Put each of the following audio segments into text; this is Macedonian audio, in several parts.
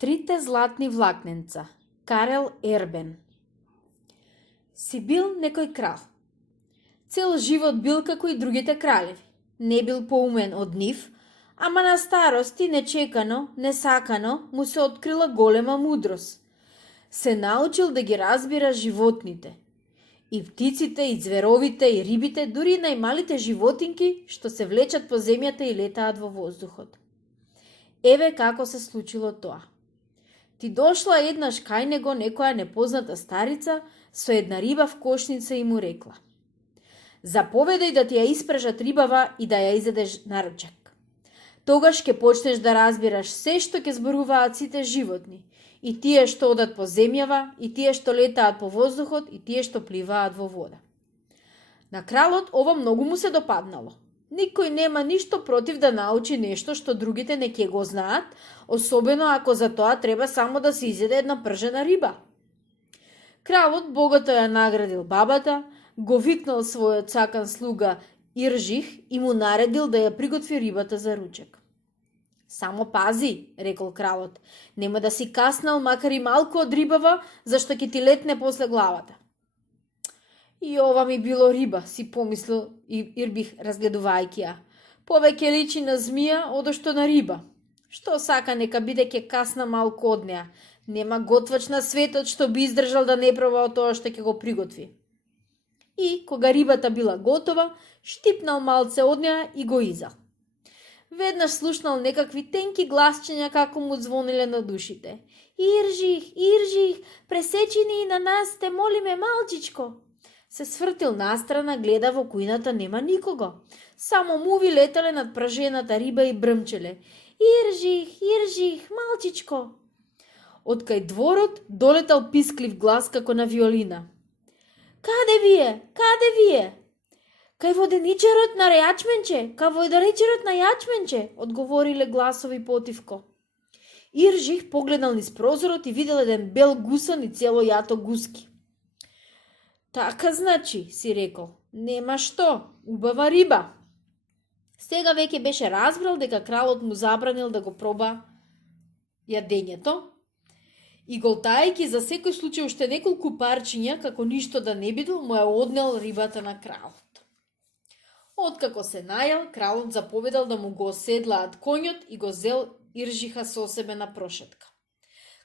Трите златни влакненца. Карел Ербен. Си бил некој крал. Цел живот бил како и другите кралеви. Не бил поумен од нив, ама на старости нечекано, несакано му се открила голема мудрост. Се научил да ги разбира животните. И птиците, и зверовите, и рибите, дури и најмалите животинки што се влечат по земјата и летаат во воздухот. Еве како се случило тоа. Ти дошла еднаш кај него некоја непозната старица со една риба в кошница и му рекла: заповедај да ти ја испрежат рибава и да ја изедеш на ручек. Тогаш ќе почнеш да разбираш се што ќе зборуваат сите животни, и тие што одат по земјава, и тие што летаат по воздухот, и тие што пливаат во вода. На кралот ова многу му се допаднало. Никој нема ништо против да научи нешто што другите не ќе го знаат, особено ако за тоа треба само да се изеде една пржена риба. Кралот богато ја наградил бабата, го викнал својот сакан слуга Иржих и му наредил да ја приготви рибата за ручек. Само пази, рекол кралот, нема да си каснал макар и малку од рибава, зашто ќе ти летне после главата. И ова ми било риба, си помислил Ирбих разгледувајќи ја. Повеќе личи на змија одошто на риба. Што сака нека биде ќе касна малку од неа. Нема готвач на светот што би издржал да не проба од тоа што ќе го приготви. И кога рибата била готова, штипнал малце од неа и го изал. Веднаш слушнал некакви тенки гласчиња како му звониле на душите. Иржих, Иржих, пресечи ни и на нас, те молиме малчичко. Се свртил настрана, гледа во кујната нема никого. Само муви летале над пражената риба и брмчеле. Иржих, Иржих, малчичко. Од кај дворот долетал писклив глас како на виолина. Каде вие? Каде вие? Кај воденичарот на јачменче, кај воденичарот на јачменче, одговориле гласови потивко. Иржих погледнал низ прозорот и видел еден бел гусан и цело јато гуски. Така значи, си рекол, нема што, убава риба. Сега веќе беше разбрал дека кралот му забранил да го проба јадењето и голтајќи за секој случај уште неколку парчиња, како ништо да не бидел, му ја однел рибата на кралот. Откако се најал, кралот заповедал да му го оседлаат конјот и го зел Иржиха со себе на прошетка.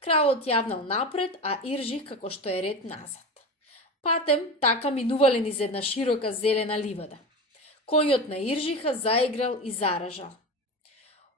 Кралот јавнал напред, а Иржих како што е ред назад. Патем така минувале низ една широка зелена ливада. Конјот на Иржиха заиграл и заражал.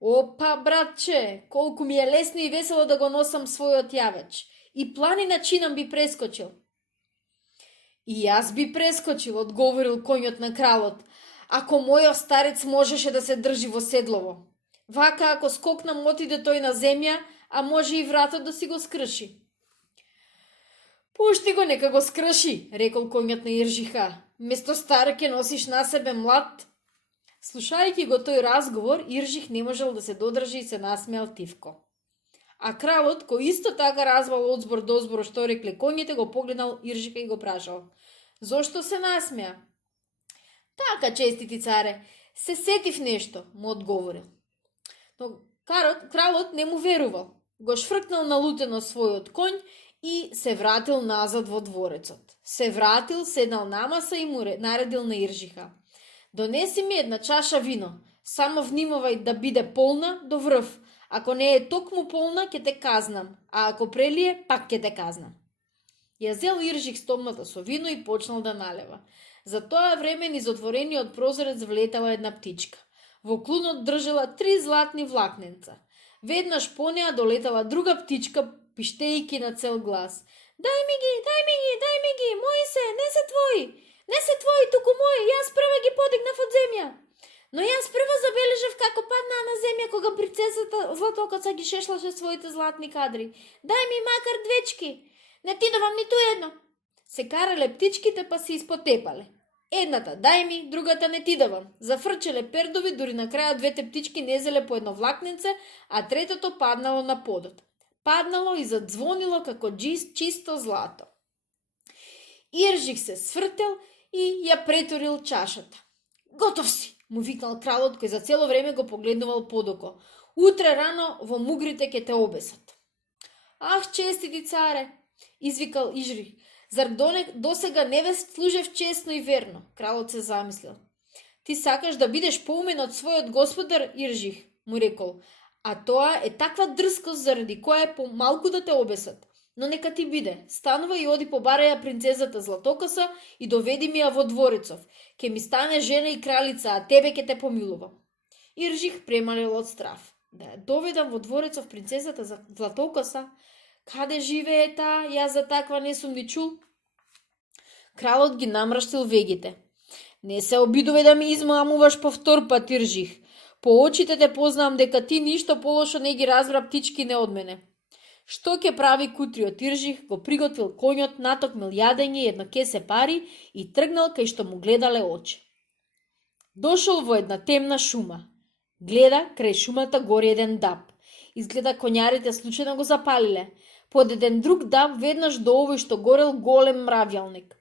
Опа, братче, колку ми е лесно и весело да го носам својот јавеч. И планина чинам би прескочил. И јас би прескочил, одговорил конјот на кралот, ако мојот старец можеше да се држи во седлово. Вака, ако скокнам, отиде тој на земја, а може и вратот да си го скрши. Пушти го, нека го скрши, рекол конјот на Иржиха. Место стар ќе носиш на себе млад. Слушајќи го тој разговор, Иржих не можел да се додржи и се насмеал тивко. А кралот, кој исто така разбрал од збор до збор што рекле коњите, го погледнал Иржиха и го прашал. Зошто се насмеа? Така, честити царе, се сетив нешто, му одговорил. Но кралот не му верувал. Го шфркнал налутено својот конј и се вратил назад во дворецот. Се вратил, седнал на маса и му наредил на Иржиха. Донеси ми една чаша вино, само внимавај да биде полна до врв. Ако не е токму полна, ќе те казнам, а ако прелие, пак ќе те казнам. Ја зел Иржих стомната со вино и почнал да налева. За тоа време низ отворениот прозорец влетала една птичка. Во клунот држала 3 златни влакненца. Веднаш по неа долетала друга птичка, пиштејки на цел глас. Дај ми ги, мои се, не се твои, туку мои, јас прва ги подигнав од земја. Но јас прво забележав како паднаа на земја кога принцесата Златокоца ги шешлаше своите златни кадри. Дај ми макар двечки, не ти давам ниту едно. Се карале птичките па се испотепале. Едната дај ми, другата не ти давам. Зафрчеле пердови, дури на крајот двете птички не зеле по едно влакненце, а третото паднало на подот. Паднало и задзвонило како чисто злато. Иржих се свртел и ја преторил чашата. Готов си, му викнал кралот, кој за цело време го погледнувал подоко. Утре рано во мугрите ќе те обесат. Ах, честити царе, извикал Иржих. Зар досега не ве служев честно и верно? Кралот се замислил. Ти сакаш да бидеш поумен од својот господар, Иржих, му рекол, а тоа е таква дрскост заради која е помалку да те обесат. Но нека ти биде, станува и оди побараја принцезата Златокоса и доведи ми ја во дворецов. Ке ми стане жена и кралица, а тебе ке те помилувам. Иржих премалил од страв. Да ја доведам во дворецов принцезата Златокоса? Каде живее таа? Јас за таква не сум ни чул. Кралот ги намрштил вегите. Не се обидуве да ми измамуваш по втор пат, Иржих. По очите те познавам дека ти ништо полошо не ги разбра птичкине од мене. Што ќе прави кутриот Иржих, го приготвил коњот, натокмил јадење и едно кесе пари и тргнал кај што му гледале очи. Дошол во една темна шума. Гледа, крај шумата гори еден даб. Изгледа коњарите случајно го запалиле. Под еден друг даб веднаш до овој што горел голем мравјалник.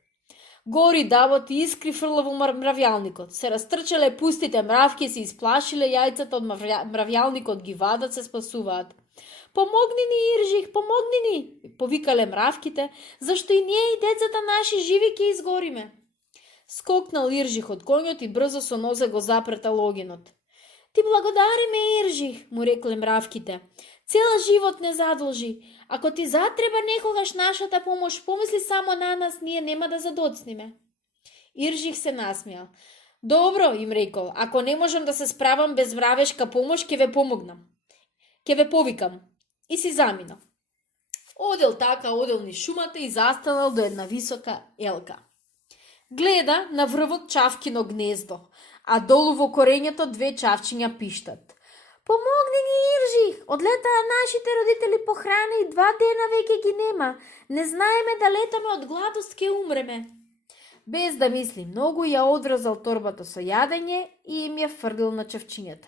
Гори дабот и искри фрла во мравјалникот. Се растрчале пустите мравки, се исплашиле јајцата од мравјалникот, ги вадат, се спасуваат. Помогни ни, Иржих, помогни ни, повикале мравките, зашто и ние и децата наши живи ќе изгориме. Скокнал Иржих од коњот и брзо со нозе го запретал огинот. Ти благодари ме, Иржих, му рекле мравките. Цел живот не задолжи. Ако ти затреба некогаш нашата помош, помисли само на нас, ние нема да задоцниме. Иржих се насмеал. Добро, им рекол, ако не можам да се справам без мравешка помош, ќе ве помогнам. Ќе ве повикам. И си заминал. Одел така, одел низ шумата и застанал до една висока елка. Гледа на врвот чавкино гнездо, а долу во корењето две чавчиња пиштат. Помогни ни, Иржих, одлетаа нашите родители по храна и 2 дена веќе ги нема. Не знаеме да летаме од гладост, ке умреме. Без да мисли многу, ја одврзал торбата со јадење и им ја фрлил на чавчињата.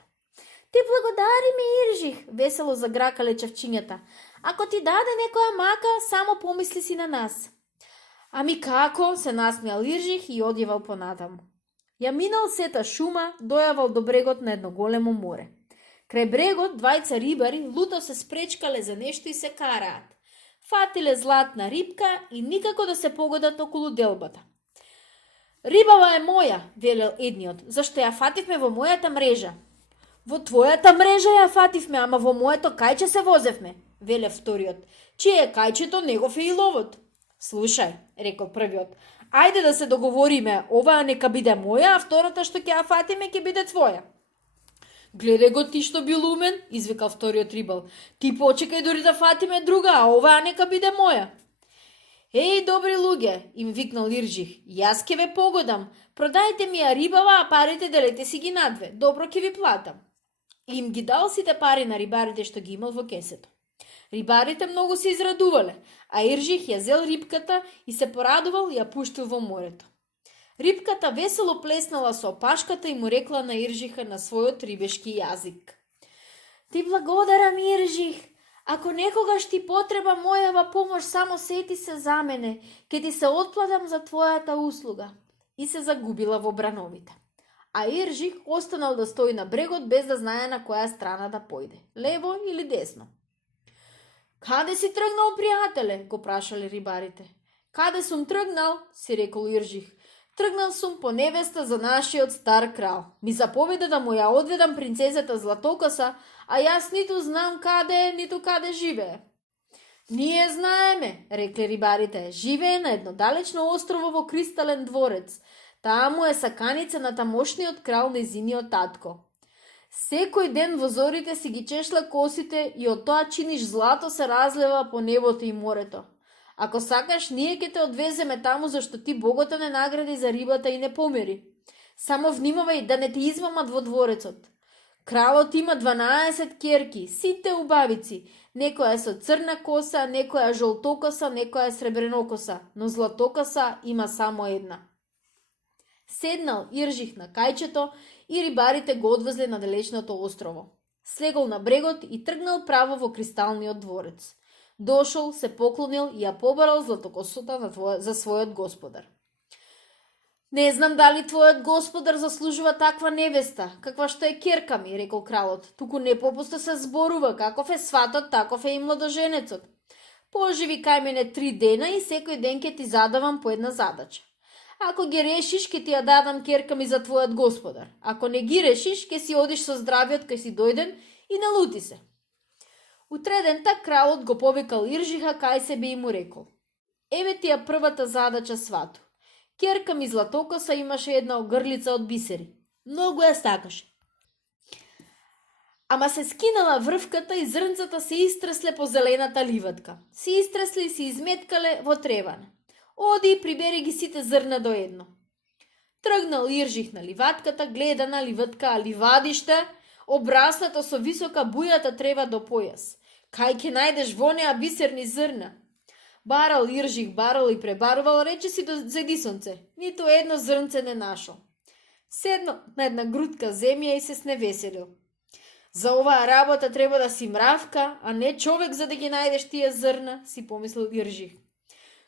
Ти благодари ме, Иржих, весело загракале чавчињата. Ако ти даде некоја мака, само помисли си на нас. Ами како, се насмеал Иржих и одјевал понатаму. Ја минал сета шума, дојавал до брегот на едно големо море. Крај брегот двајца рибари луто се спречкале за нешто и се караат. Фатиле златна рибка и никако да се погодат околу делбата. Рибава е моја, велел едниот, зашто ја фативме во мојата мрежа. Во твојата мрежа ја фативме, ама во моето кајче се возевме, веле вториот. Чие е кајчето, негов е и ловот. Слушај, рекол првиот, ајде да се договориме, оваа нека биде моја, а втората што ќе ја фатиме ќе биде твоја. Гледај го ти што бил умен, извикал вториот рибал. Ти почекај дори да фатиме друга, а оваа нека биде моја. Еј, добри луѓе, им викнал Иржих, јас ќе ве погодам. Продајте ми ја рибава, а парите делете си ги надве. Добро ќе ви платам. И им ги дал сите пари на рибарите што ги имал во кесето. Рибарите многу се израдувале, а Иржих ја зел рибката и се порадувал и ја пуштил во морето. Рибката весело плеснала со опашката и му рекла на Иржиха на својот рибешки јазик. Ти благодарам, Иржих. Ако некогаш ти потреба мојава помош, само сети се за мене, ке ти се отплатам за твојата услуга. И се загубила во брановите. А Иржих останал да стои на брегот без да знае на која страна да појде, лево или десно. Каде си тргнал, пријателе? Го прашале рибарите. Каде сум тргнал? Си рекол Иржих. Тргнал сум по невеста за нашиот стар крал. Ми заповеда да му ја одведам принцезата Златокоса, а јас ниту знам каде е, ниту каде живее. Ние знаеме, рекле рибарите, живее на едно далечно острово во Кристален дворец. Таа му е саканица на тамошниот крал незиниот татко. Секој ден во зорите си ги чешла косите и од тоа чиниш злато се разлева по небото и морето. Ако сакаш, ние ќе те одвеземе таму, зашто ти Богото не награди за рибата и не помери. Само внимавај да не те измамат во дворецот. Кралот има 12 керки, сите убавици. Некоја со црна коса, некоја жолтокоса, некоја сребренокоса, но златокоса има само една. Седнал Иржих на кајчето и рибарите го одвезле на далечното острово. Слегол на брегот и тргнал право во кристалниот дворец. Дошол, се поклонил и ја побарал златокосата за својот господар. Не знам дали твојот господар заслужува таква невеста, каква што е керка ми, рекол кралот. Туку не попусто се зборува, каков е сватот, таков е и младоженецот. Поживи кај мене 3 дена и секој ден ќе ти задавам по една задача. Ако ги решиш, ќе ти ја дадам керка ми за твојот господар. Ако не ги решиш, ќе си одиш со здравиот кај си дојден и налути се. Утредента кралот го повикал Иржиха кај себе и му рекол: Еве ти ја првата задача, свату. Керка ми Златокоса имаше една огрлица од бисери. Многу ја сакаше. Ама се скинала врвката и зрнцата се истресле по зелената ливатка. Се истресле и се изметкале во треване. Оди и прибери ги сите зрна до едно. Тргнал Иржих на ливатката, гледа на ливатка, а ливадиште обраснато со висока бујата трева до појас. Кај ќе најдеш во неа бисерни зрна? Барал Иржих, барал и пребарувал, рече си до зедисонце. Ниту едно зрнце не нашол. Седнал на една грудка земја и се сневеселил. За оваа работа треба да си мравка, а не човек за да ги најдеш тие зрна, си помислил Иржих.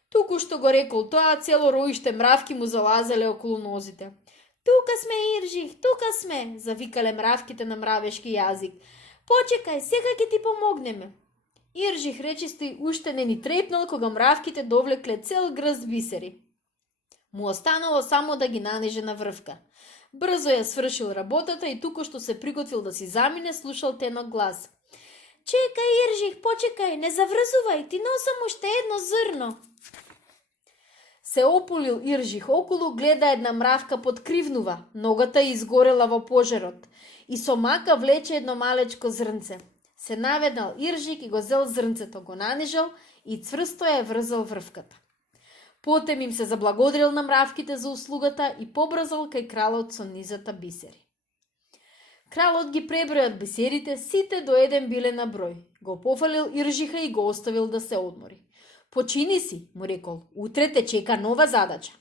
Туку што го рекол тоа, цело роиште мравки му залазеле околу нозите. Тука сме, Иржих, тука сме, завикале мравките на мравешки јазик. Почекај, сега ќе ти помогнеме. Иржих речисто уште не ни трепнал кога мравките довлекле цел грст бисери. Му останало само да ги нанеже на врвка. Брзо ја свршил работата и туку што се приготвил да си замине, слушал тенок глас. Чекај, Иржих, почекај, не заврзувај, ти носам уште едно зрно. Се ополил Иржих околу, гледа една мравка подкривнува, ногата изгорела во пожарот и со мака влече едно малечко зрнце. Се наведнал Иржик и го зел зрнцето, го нанижал и цврсто ја врзал врвката. Потем им се заблагодарил на мравките за услугата и побрзал кај кралот со низата бисери. Кралот ги пребројат бисерите, сите до еден биле на број. Го пофалил Иржиха и го оставил да се одмори. Почини си, му рекол, утре те чека нова задача.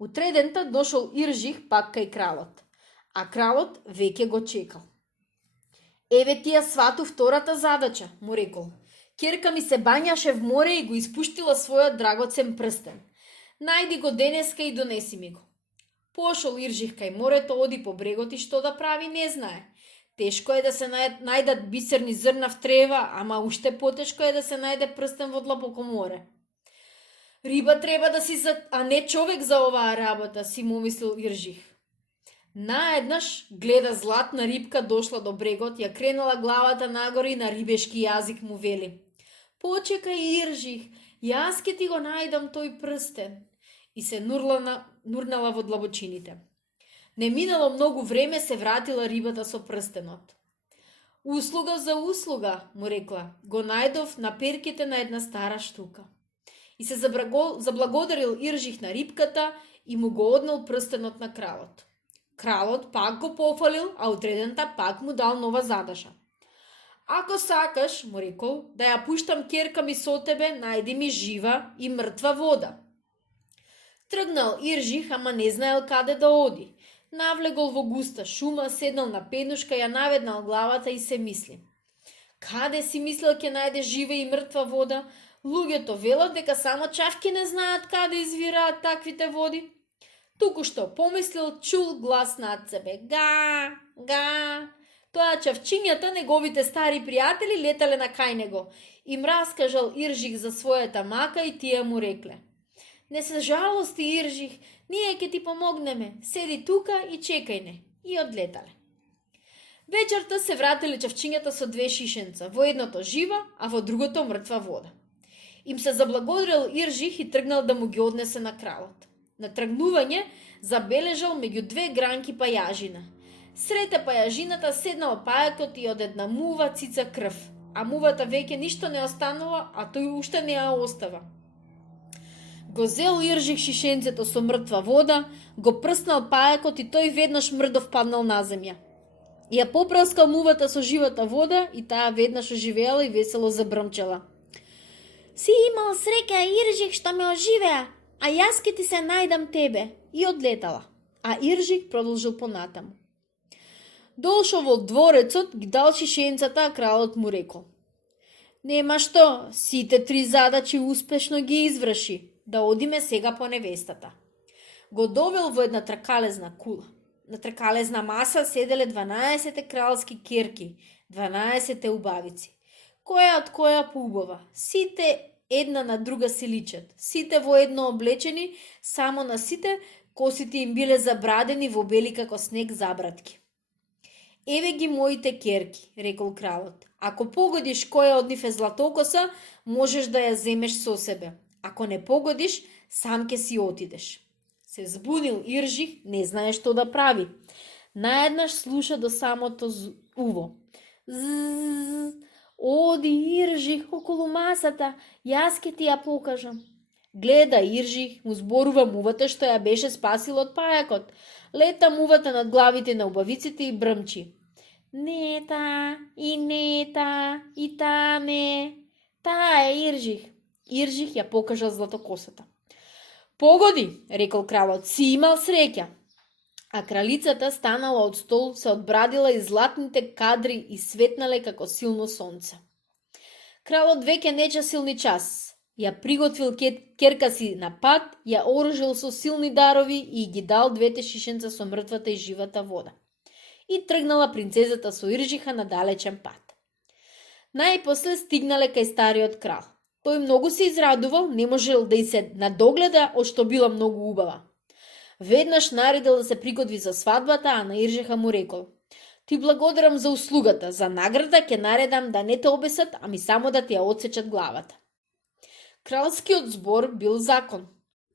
Утредента дошол Иржих пак кај кралот, а кралот веќе го чекал. Еве ти ја, свату, втората задача, му рекол. Керка ми се бањаше в море и го испуштила својот драгоцен прстен. Најди го денеска и донеси ми го. Пошол Иржих кај морето, оди по брегот и што да прави не знае. Тешко е да се најдат бисерни зрна в трева, ама уште потешко е да се најде прстен во длабоко море. Риба треба да си а не човек за оваа работа, си му мислил Иржих. Наеднаш гледа златна рибка дошла до брегот, ја кренала главата нагоре и на рибешки јазик му вели. Почекај, Иржих, јас ке ти го најдам тој прстен. И се нурнала во длабочините. Не минало многу време, се вратила рибата со прстенот. Услуга за услуга, му рекла, го најдов на перките на една стара штука. И се заблагодарил Иржих на рибката и му го однел прстенот на кралот. Кралот пак го пофалил, а утредента пак му дал нова задача. Ако сакаш, му рекол, да ја пуштам керка ми со тебе, најди ми жива и мртва вода. Тргнал Иржих, ама не знаел каде да оди. Навлегол во густа шума, седнал на педнушка, ја наведнал главата и се мисли. Каде си мислел ќе најде жива и мртва вода? Луѓето велат дека само чавки не знаат каде извираат таквите води. Туку што помислил, чул глас над себе. Га, га. Тоа чавчињата, неговите стари пријатели, летале на кај него. Им раскажал Иржих за својата мака и тие му рекле. Не се жалости, Иржих, ние ќе ти помогнеме. Седи тука и чекај не. И одлетале. Вечерта се вратили чавчињата со 2 шишенца, во едното жива, а во другото мртва вода. Им се заблагодарил Иржих и тргнал да му ги однесе на кралот. На тргнување забележал меѓу 2 гранки пајажина. Срете пајажината седнал пајакот и од една мува цица крв, а мувата веќе ништо не останува, а тој уште не ја остава. Го зел Иржих шишенцето со мртва вода, го прснал пајакот и тој веднаш мрдов паднал на земја. Ја попраскал мувата со живата вода и таа веднаш оживеала и весело забрмчела. Си имал среќа, Иржих, што ме оживеа, а јас ке ти се најдам тебе. И одлетала. А Иржих продолжил понатаму. Дошол во дворецот, ги дал шишенцата, а кралот му рекол. Нема што, сите 3 задачи успешно ги изврши. Да одиме сега по невестата. Го довел во една тркалезна кула. На тркалезна маса седеле 12 кралски керки, 12 убавици. Која од која поубава. Сите една на друга си личат. Сите во едно облечени, само на сите косите им биле забрадени во бели како снег забратки. Еве ги моите керки, рекол кралот. Ако погодиш која од нив е златокоса, можеш да ја земеш со себе. Ако не погодиш, сам ке си отидеш. Се збунил Иржих, не знае што да прави. Наеднаш слуша до самото уво. Зззз, оди Иржих околу масата, јас ке ти ја покажам. Гледа Иржих, му зборува мувата што ја беше спасил од пајакот. Лета мувата над главите на убавиците и брмчи. Нета, и тане. Таа е Иржих. Иржих ја покажал златокосата. Погоди, рекол кралот, си имал среќа. А кралицата станала од стол, се одбрадила и златните кадри и светнале како силно сонце. Кралот веќе не часил ни час. Ја приготвил керка си на пат, ја оружил со силни дарови и ги дал двете шишенца со мртвата и живата вода. И тргнала принцезата со Иржиха на далечен пат. Најпосле стигнале кај стариот крал. Тој многу се израдувал, не можел да и се надогледа, од што била многу убава. Веднаш наредил да се приготви за свадбата, а на Иржиха му рекол: Ти благодарам за услугата, за награда ќе наредам да не те обесат, ами само да ти ја отсечат главата. Кралскиот збор бил закон.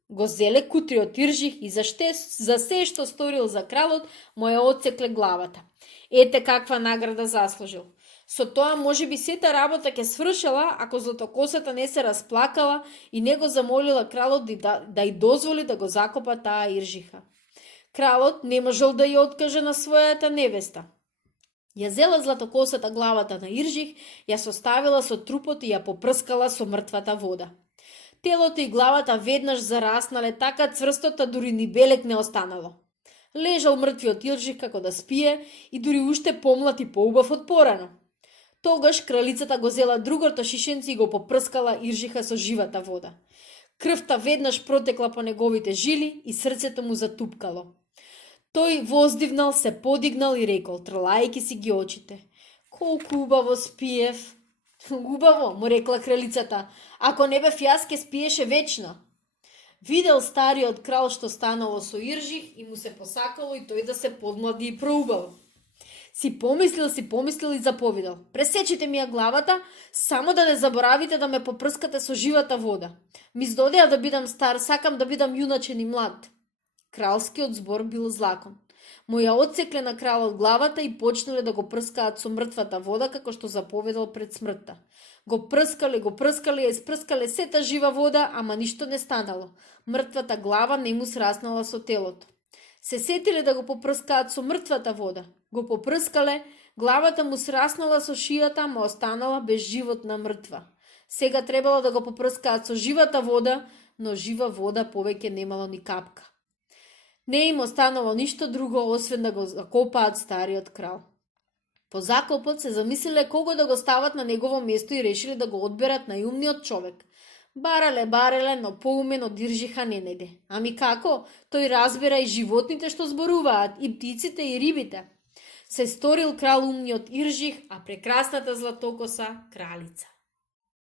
Го зеле кутриот Иржих и за се што сторил за кралот, му ја отсекле главата. Ете каква награда заслужил. Со тоа можеби сета работа ќе свршила ако златокосата не се расплакала и не го замолила кралот да и дозволи да го закопа таа Иржиха. Кралот не можел да ја откаже на својата невеста. Ја зела златокосата главата на Иржих, ја составила со трупот и ја попрскала со мртвата вода. Телото и главата веднаш зараснале така цврсто, дури ни белек не останало. Лежал мртвиот Иржих како да спие и дури уште помлад и поубав од порано. Тогаш кралицата го зела другото шишенце и го попрскала Иржиха со живата вода. Крвта веднаш протекла по неговите жили и срцето му затупкало. Тој воздивнал, се подигнал и рекол, тралајки си ги очите: Колку убаво спиев. Убаво, му рекла кралицата, ако не бев јас ке спиеше вечно. Видел стариот крал што станало со Иржих и му се посакало и тој да се подмлади и проубаво. Си помислил и заповедал: Пресечете ми ја главата, само да не заборавите да ме попрскате со живата вода. Ми здодеа да бидам стар, сакам да бидам јуначен и млад. Кралскиот збор бил закон. Му ја отсекле на кралот главата и почнале да го прскаат со мртвата вода како што заповедал пред смртта. Го прскале, ја испрскале сета жива вода, ама ништо не станало. Мртвата глава не му сраснала со телото. Се сетиле да го попрскаат со мртвата вода. Го попрскале, главата му сраснала со шијата, ама останала без животна мртва. Сега требало да го попрскаат со живата вода, но жива вода повеќе немало ни капка. Не им останало ништо друго, освен да го закопаат стариот крал. По закопот се замислиле кого да го стават на негово место и решили да го одберат најумниот човек. Барале, но поумен од Иржиха не најде. Ами како? Тој разбира и животните што зборуваат, и птиците и рибите. Се сторил крал умниот Иржих, а прекрасната златокоса кралица.